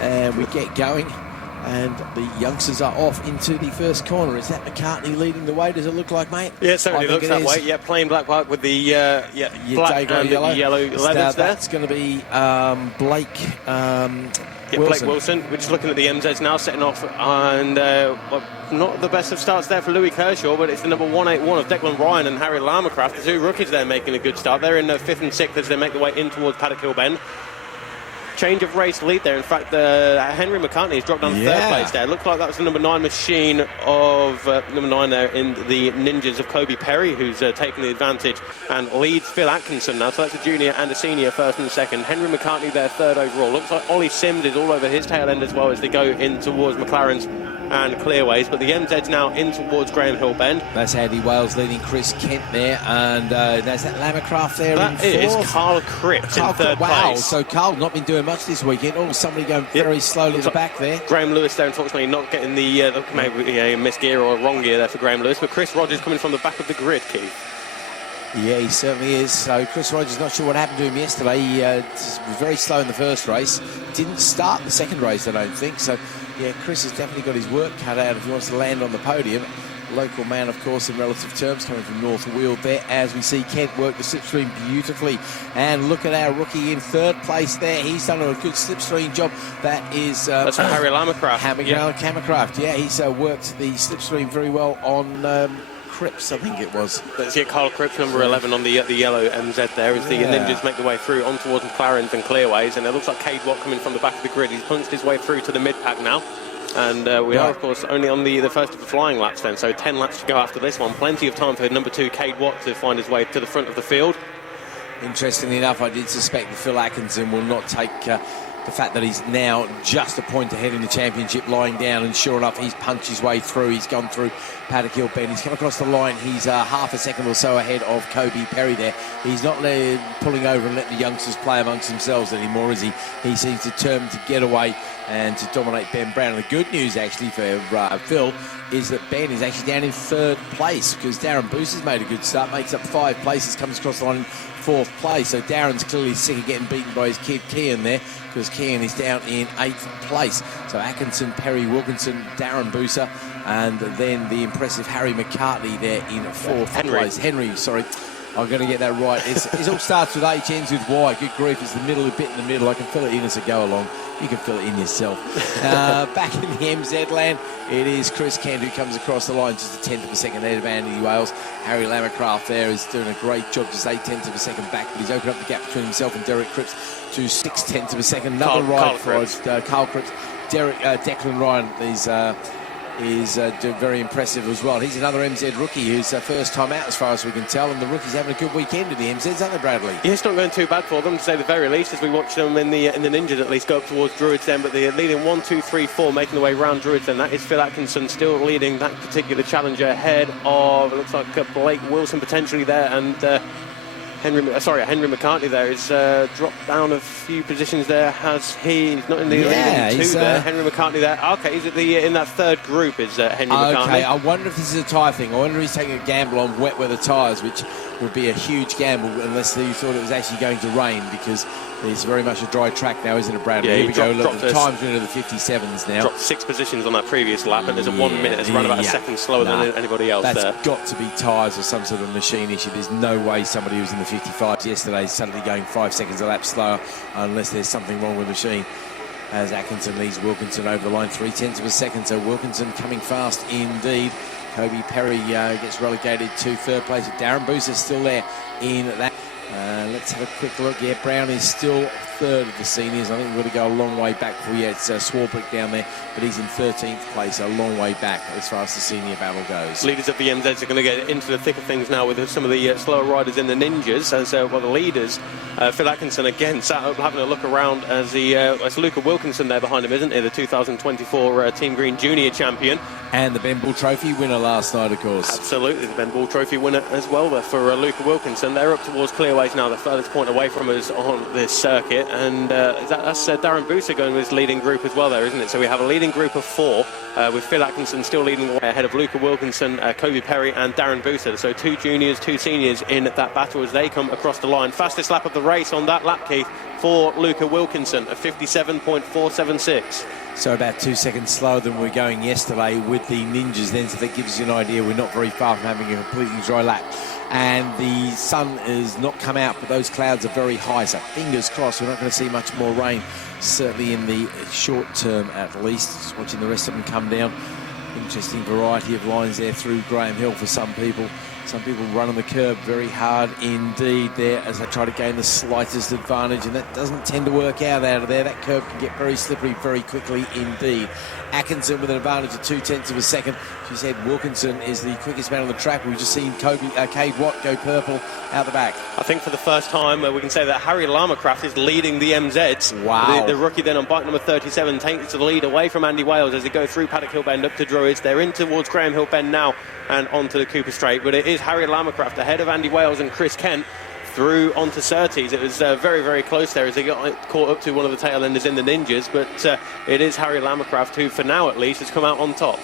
And we get going. And the youngsters are off into the first corner. Is that McCartney leading the way? Does it look like, mate? Yeah, it certainly looks that way. Yeah, plain black bike with the black and yellow leathers there. That's going to be Blake. Blake Wilson. We're just looking at the MZs now, setting off, and not the best of starts there for Louis Kershaw, but it's the number 181 of Declan Ryan and Harry Lamacraft, the two rookies there making a good start. They're in 5th and 6th as they make their way in towards Paddock Hill Bend. Change of race lead there. In fact, Henry McCartney has dropped down to 3rd place there. It looks like that was the number 9 machine of number 9 there in the Ninjas of Kobe Perry, who's taking the advantage and leads Phil Atkinson now. So that's a junior and a senior 1st and 2nd. Henry McCartney there 3rd overall. Looks like Ollie Sims is all over his tail end as well as they go in towards McLaren's and Clearways, but the MZ's now in towards Graham Hill Bend. That's Andy Wales leading Chris Kent there, and there's that Lamacraft there that in 4th. That is Carl Cripps in 3rd wow. place. So Carl not been doing much this weekend. Oh, somebody going very slowly at the back there. Graham Lewis there, unfortunately, not getting the maybe a missed gear or a wrong gear there for Graham Lewis, but Chris Rogers coming from the back of the grid, Keith. Yeah, he certainly is. So Chris Rogers, not sure what happened to him yesterday. He was very slow in the first race. Didn't start the second race, I don't think. So, yeah, Chris has definitely got his work cut out if he wants to land on the podium. Local man, of course, in relative terms, coming from North Weald there, as we see Kent work the slipstream beautifully. And look at our rookie in 3rd place there. He's done a good slipstream job. That is... that's Harry Lamacraft. Lamacraft, yeah. He's worked the slipstream very well on... Cripps, I think it was. Let's see Carl Cripps, number 11 on the yellow MZ there, as the Ninjas make their way through on towards McLaren's and Clearways, and it looks like Cade Watt coming from the back of the grid. He's punched his way through to the mid-pack now, and we are, of course, only on the first of the flying laps then, so 10 laps to go after this one. Plenty of time for number 2, Cade Watt, to find his way to the front of the field. Interestingly enough, I did suspect that Phil Atkinson will not take... the fact that he's now just a point ahead in the championship lying down, and sure enough he's punched his way through. He's gone through Paddock Hill Bend, he's come across the line. He's half a second or so ahead of Kobe Perry there. He's not pulling over and letting the youngsters play amongst themselves anymore, is he? He seems determined to get away and to dominate Ben Brown. And the good news actually for Phil is that Ben is actually down in 3rd place, because Darren Booster's made a good start, makes up 5 places, comes across the line in 4th place. So Darren's clearly sick of getting beaten by his kid Kean there, because Kean is down in 8th place. So Atkinson, Perry, Wilkinson, Darren Booster, and then the impressive Harry McCartney there in 4th place. Henry, sorry. I'm going to get that right. It all starts with H, ends with Y. Good grief, it's the middle, a bit in the middle. I can fill it in as I go along. You can fill it in yourself. Back in the MZ land, it is Chris Kent who comes across the line, just a 10th of a second ahead of Andy Wales. Harry Lamacraft there is doing a great job, just 8/10 of a second back, but he's opened up the gap between himself and Derek Cripps to 6/10 of a second. Another ride for Carl Cripps. Declan Ryan is very impressive as well. He's another MZ rookie who's first time out as far as we can tell, and the rookies having a good weekend in the MZs, aren't they, Bradley? Yeah, it's not going too bad for them, to say the very least, as we watch them in the Ninjas at least go up towards Druids then, but they're leading 1, 2, 3, 4, making the way round Druids then. That is Phil Atkinson still leading that particular challenger ahead of, it looks like Blake Wilson potentially there, and Henry McCartney there is dropped down a few positions there. He's not in the leading 2 there. Henry McCartney there. Okay, he's in that 3rd group is Henry McCartney. Okay, I wonder if this is a tyre thing. I wonder if he's taking a gamble on wet weather tyres, which would be a huge gamble unless you thought it was actually going to rain, because it's very much a dry track now, isn't it, Bradley? Yeah, here we go. Look, the time's into the 57s now. Dropped 6 positions on that previous lap, and there's a 1 minute. It's run about a second slower than anybody else there. That's got to be tyres or some sort of machine issue. There's no way somebody who was in the 55s yesterday is suddenly going 5 seconds a lap slower unless there's something wrong with the machine. As Atkinson leads Wilkinson over the line 3/10 of a second, so Wilkinson coming fast indeed. Kobe Perry gets relegated to 3rd place. Darren Booster's still there in that. Let's have a quick look. Yeah, Brown is still 3rd of the seniors. I think we've got to go a long way back for you. It's Swarbrick down there, but he's in 13th place, a long way back as far as the senior battle goes. Leaders of the MZs are going to get into the thick of things now with some of the slower riders in the Ninjas, as the leaders. Phil Atkinson again sat up having a look around as Luca Wilkinson there behind him, isn't he? The 2024 Team Green Junior champion. And the Ben Bull Trophy winner last night, of course. Absolutely, the Ben Bull Trophy winner as well there for Luca Wilkinson. They're up towards Clearways now, the furthest point away from us on this circuit. And that's Darren Booster going with his leading group as well there, isn't it? So we have a leading group of 4, with Phil Atkinson still leading ahead of Luca Wilkinson, Kobe Perry and Darren Booster. So 2 juniors, 2 seniors in that battle as they come across the line. Fastest lap of the race on that lap, Keith, for Luca Wilkinson, a 57.476. So about 2 seconds slower than we were going yesterday with the Ninjas then, so that gives you an idea we're not very far from having a completely dry lap. And the sun has not come out, but those clouds are very high, so fingers crossed we're not going to see much more rain, certainly in the short term at least. Just watching the rest of them come down. Interesting variety of lines there through Graham Hill for some people. Some people run on the curb very hard indeed there as they try to gain the slightest advantage, and that doesn't tend to work out of there. That curb can get very slippery very quickly indeed. Atkinson with an advantage of 0.2 of a second. She said Wilkinson is the quickest man on the track. We've just seen Cade Watt go purple out the back. I think for the first time we can say that Harry Lamacraft is leading the MZs. Wow. The rookie then on bike number 37 takes the lead away from Andy Wales as they go through Paddock Hill Bend up to Druids. They're in towards Graham Hill Bend now and onto the Cooper Straight, but it is Harry Lamacraft ahead of Andy Wales and Chris Kent through onto Surtees. It was very, very close there as they got caught up to one of the tail enders in the Ninjas, but it is Harry Lamacraft who, for now at least, has come out on top.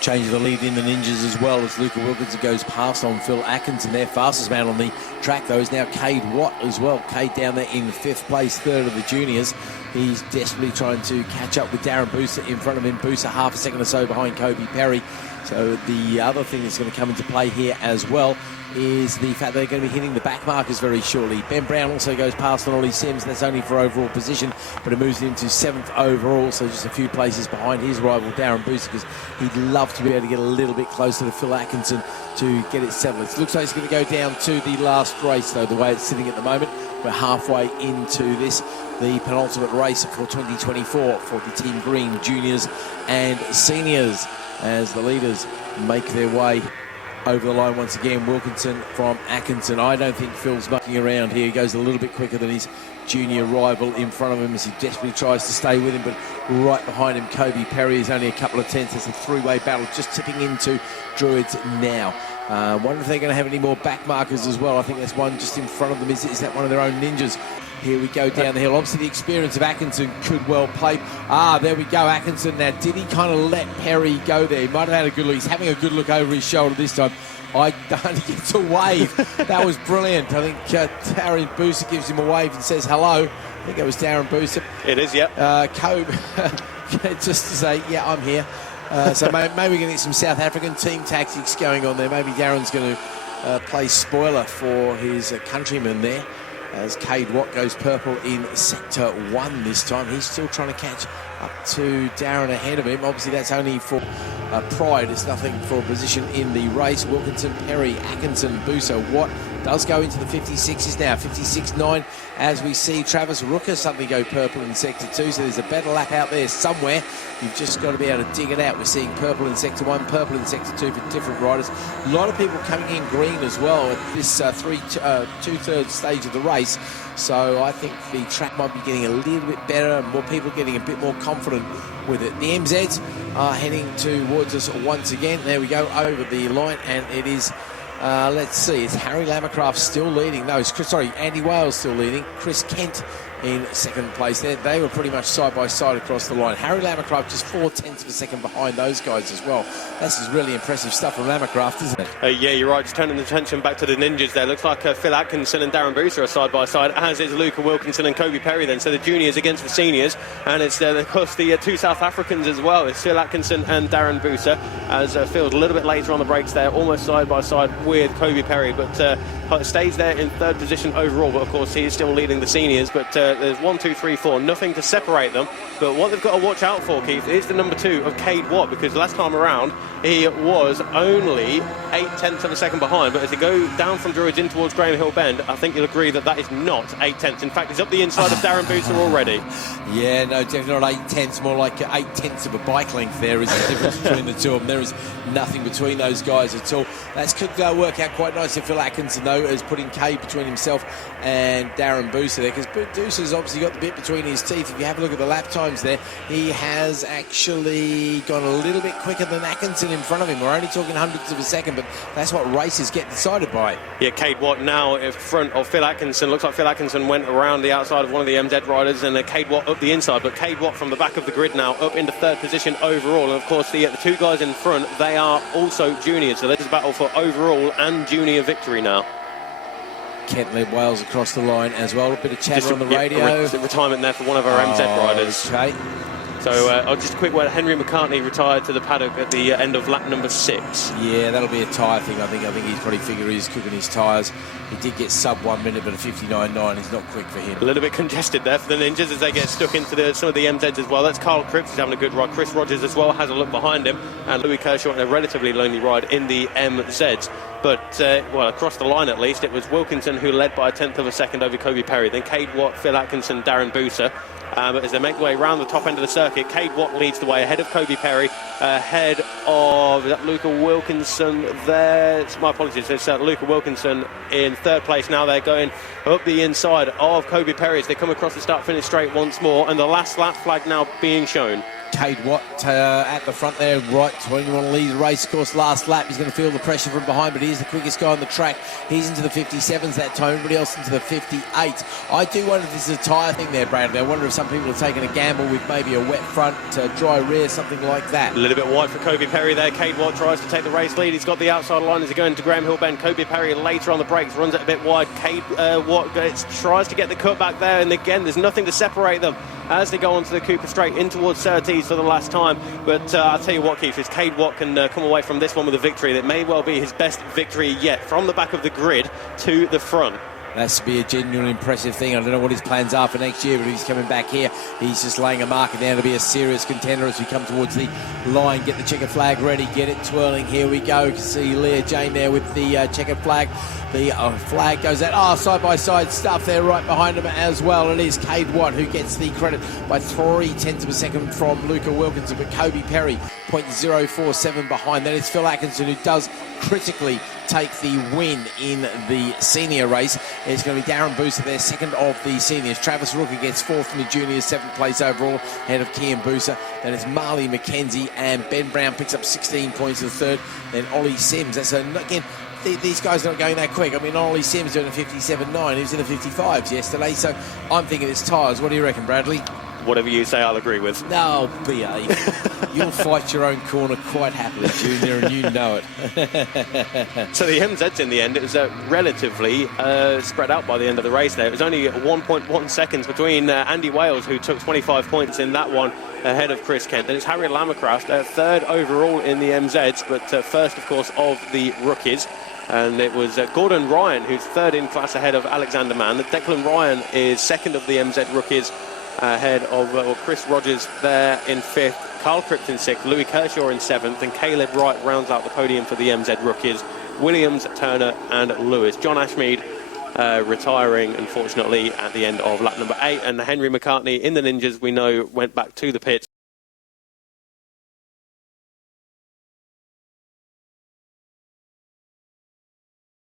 Change of the lead in the Ninjas as well as Luca Wilkinson goes past on Phil Atkinson. Their fastest man on the track, though, is now Cade Watt as well. Cade down there in 5th place, 3rd of the juniors. He's desperately trying to catch up with Darren Bemsee in front of him. Bemsee half a second or so behind Kobe Perry. So the other thing that's going to come into play here as well is the fact they're going to be hitting the back markers very shortly. Ben Brown also goes past on Ollie Sims. That's only for overall position, but it moves him to 7th overall, so just a few places behind his rival Darren Bemsee, because he'd love to be able to get a little bit closer to Phil Atkinson to get it settled. It looks like it's going to go down to the last race, though, the way it's sitting at the moment. We're halfway into this, the penultimate race for 2024 for the Team Green juniors and seniors, as the leaders make their way over the line once again. Wilkinson from Atkinson. I don't think Phil's mucking around here. He goes a little bit quicker than his junior rival in front of him as he desperately tries to stay with him, but right behind him Kobe Perry is only a couple of tenths. It's a three-way battle just tipping into Druids now. Wonder if they're going to have any more back markers as well. I think there's one just in front of them. Is that one of their own Ninjas? Here we go down the hill. Obviously the experience of Atkinson could well play. There we go, Atkinson. Now, did he kind of let Perry go there? He might have had a good look. He's having a good look over his shoulder this time. I don't get to wave. That was brilliant. I think Darren Bemsee gives him a wave and says hello. I think it was Darren Bemsee. It is, yep. Kobe, just to say, yeah, I'm here. So maybe we're going to get some South African team tactics going on there. Maybe Darren's going to play spoiler for his countryman there, as Cade Watt goes purple in sector 1 this time. He's still trying to catch up to Darren ahead of him. Obviously that's only for pride. It's nothing for position in the race. Wilkinson, Perry, Atkinson, Bemsee, Watt does go into the 56s now. 56.9 as we see Travis Rooker suddenly go purple in sector 2. So there's a better lap out there somewhere. You've just got to be able to dig it out. We're seeing purple in sector 1, purple in sector 2 for different riders. A lot of people coming in green as well at this two-thirds stage of the race. So I think the track might be getting a little bit better and more people getting a bit more confident with it. The MZs are heading towards us once again. There we go, over the line, and it is, let's see, it's Harry Lamacraft still leading. No, Andy Wales still leading. Chris Kent in 2nd place there. They were pretty much side by side across the line. Harry Lamacraft just 0.4 of a second behind those guys as well. This is really impressive stuff from Lamacraft, isn't it? Yeah, you're right. Just turning the attention back to the Ninjas there. Looks like Phil Atkinson and Darren Bemsee are side by side, as is Luca Wilkinson and Kobe Perry then. So the juniors against the seniors, and it's of course the two South Africans as well. It's Phil Atkinson and Darren Bemsee, as Phil's a little bit later on the brakes there, almost side by side with Kobe Perry, but stays there in 3rd position overall. But of course he is still leading the seniors, but there's 1, 2, 3, 4, nothing to separate them. But what they've got to watch out for, Keith, is the number 2 of Cade Watt, because last time around he was only 0.8 of a second behind. But as they go down from Druids in towards Graham Hill Bend, I think you'll agree that that is not 0.8. In fact, he's up the inside of Darren Bemsee already. Yeah, no, definitely not 0.8, more like 0.8 of a bike length. There is the difference between the two of them. There is nothing between those guys at all. That could work out quite nicely. Phil Atkinson, though, is putting Cade between himself and Darren Bemsee there, because Bemesee's obviously got the bit between his teeth. If you have a look at the lap times there, he has actually gone a little bit quicker than Atkinson in front of him. We're only talking hundredths of a second, but that's what races get decided by. Yeah, Cade Watt now in front of Phil Atkinson. Looks like Phil Atkinson went around the outside of one of the MZ riders, and Cade Watt up the inside, but Cade Watt from the back of the grid now up into 3rd position overall. And of course the two guys in front, they are also juniors, so there's a battle for overall and junior victory now. Kent led Wales across the line as well. A bit of chatter on the radio. Retirement there for one of our MZ riders. Okay. So just a quick word, Henry McCartney retired to the paddock at the end of lap number 6. Yeah, that'll be a tyre thing. I think he's probably figured he's cooking his tyres. He did get sub 1 minute, but a 59.9 is not quick for him. A little bit congested there for the Ninjas as they get stuck into some of the MZs as well. That's Carl Cripps, who's having a good ride. Chris Rogers as well has a look behind him. And Louis Kershaw in a relatively lonely ride in the MZs. But, well, across the line at least, it was Wilkinson who led by a tenth of a second over Kobe Perry. Then Cade Watt, Phil Atkinson, Darren Booser. But as they make their way around the top end of the circuit, Cade Watt leads the way ahead of Kobe Perry, ahead of Luca Wilkinson there. My apologies, it's Luca Wilkinson in third place. Now they're going up the inside of Kobe Perry as they come across the start-finish straight once more, and the last lap flag now being shown. Cade Watt at the front there, right, 21 lead race course last lap. He's going to feel the pressure from behind, but he's the quickest guy on the track. He's into the 57s that time, everybody else into the 58s. I do wonder if this is a tyre thing there, Bradley. I wonder if some people are taking a gamble with maybe a wet front, dry rear, something like that. A little bit wide for Kobe Perry there. Cade Watt tries to take the race lead. He's got the outside line as he goes into Graham Hill Bend. Kobe Perry later on the brakes runs it a bit wide. Cade Watt tries to get the cut back there, and again there's nothing to separate them as they go onto the Cooper Straight in towards Surtees for the last time. But I'll tell you what, Keith, is Cade Watt can come away from this one with a victory that may well be his best victory yet, from the back of the grid to the front. That's to be a genuine impressive thing. I don't know what his plans are for next year, but he's coming back here. He's just laying a marker down to be a serious contender as we come towards the line. Get the checkered flag ready, get it twirling. Here we go. You can see Leah Jane there with the checkered flag. The flag goes out. Side-by-side stuff there right behind him as well. It is Cade Watt who gets the credit by 0.3 of a second from Luca Wilkinson, but Kobe Perry 0.047 behind. Then it's Phil Atkinson who does critically take the win in the senior race. It's going to be Darren Booser there, second of the seniors. Travis Rooker gets fourth in the juniors, 7th place overall, ahead of Kian Booser. Then it's Marley McKenzie, and Ben Brown picks up 16 points in the third. Then Ollie Sims. That's again, these guys are not going that quick. I mean, Ollie Sims doing a 57.9. He was in the 55s yesterday, so I'm thinking it's tyres. What do you reckon, Bradley? Whatever you say, I'll agree with. No, behave. You'll fight your own corner quite happily, Junior, and you know it. So the MZs in the end, it was relatively spread out by the end of the race there. It was only 1.1 seconds between Andy Wales, who took 25 points in that one, ahead of Chris Kent. Then it's Harry Lamacraft, third overall in the MZs, but first, of course, of the rookies. And it was Gordon Ryan, who's third in class ahead of Alexander Mann. Declan Ryan is second of the MZ rookies, ahead of Chris Rogers there in 5th, Carl Cripps in 6th, Louis Kershaw in 7th, and Caleb Wright rounds out the podium for the MZ rookies. Williams, Turner and Lewis. John Ashmead retiring, unfortunately, at the end of lap number 8, and Henry McCartney in the Ninjas, we know, went back to the pits.